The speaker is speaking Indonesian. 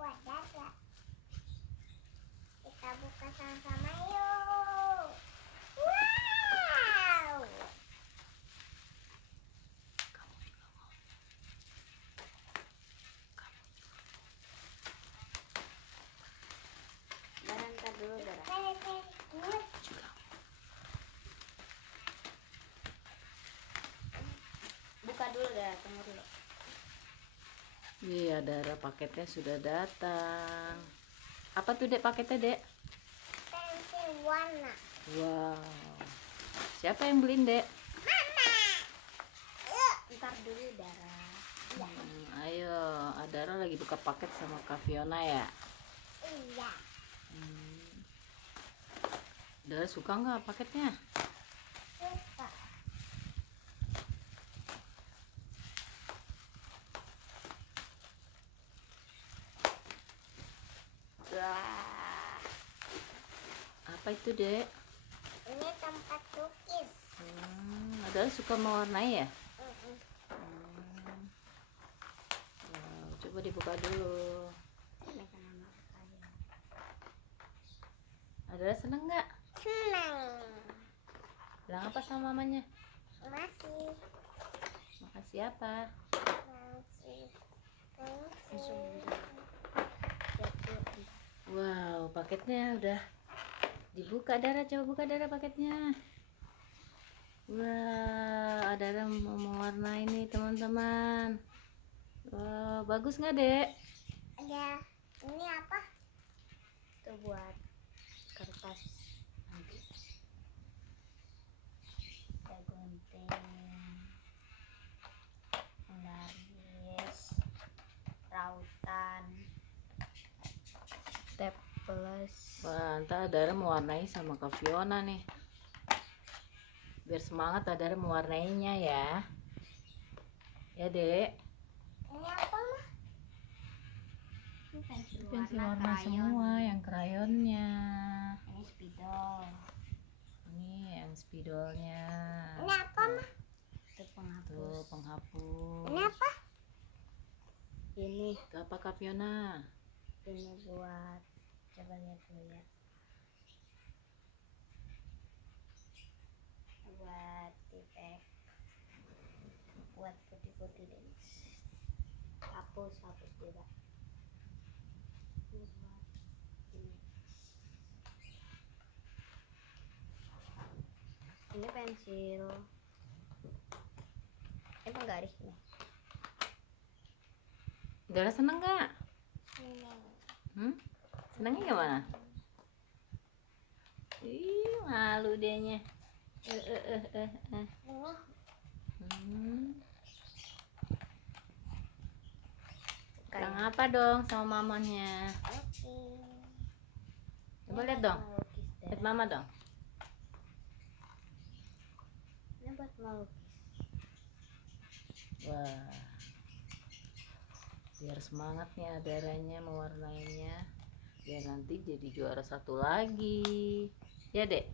Wadah gak? Kita buka sama-sama yuk. Wow. Ntar dulu Dara. Buka dulu Dara, tunggu dulu. Iya, Dara, paketnya sudah datang. Apa tuh, Dek, paketnya, Dek? Pensil warna. Wow. Siapa yang beliin, Dek? Mama. Ntar dulu Dara. Ayo, Dara lagi buka paket sama Kak Fiona ya. Iya. Dara suka nggak paketnya? Suka. Wah. Apa itu, Dek? Ini tempat lukis. Dara suka mewarnai ya? Mm-mm. Wow, coba dibuka dulu. Dara seneng nggak? Senang. Bilang apa sama mamanya? Masih. Makasih apa? Masih. Pensil. Wow, paketnya udah dibuka. Dara, coba buka Dara paketnya. Wah, Dara mau mewarnai nih teman-teman. Wow, bagus nggak, Dek? Ada. Ini apa? Itu buat kertas nanti. Kita gunting, penggaris, rautan, staples. Wah, ntar Dara mewarnai sama Kak Fiona nih. Biar semangat Dara mewarnainya ya. Ya, Dek. Ini apa, Mah? Ini pensil Pensil warna warna krayon. semua yang krayonnya. Ini spidol. Ini yang spidolnya. Ini apa, Mah? Itu penghapus. Tuh, penghapus. Ini apa? Ini Apa, Kak Fiona? ini buat, coba lihat dulu ya. Buat tipek, buat putih-putih deh. Hapus juga. Ini buat ini. Ini pensil. Ini penggaris nih. Dara seneng nggak? Senang. Senengnya gimana? Ih, malu dianya. Ini. Bilang apa dong sama mamanya? Oke. Coba lihat dong. Lihat mama dong. Ini buat melukis. Wah. Biar semangat nih Daranya mewarnainya. Biar nanti jadi juara 1 lagi. Ya, Dek?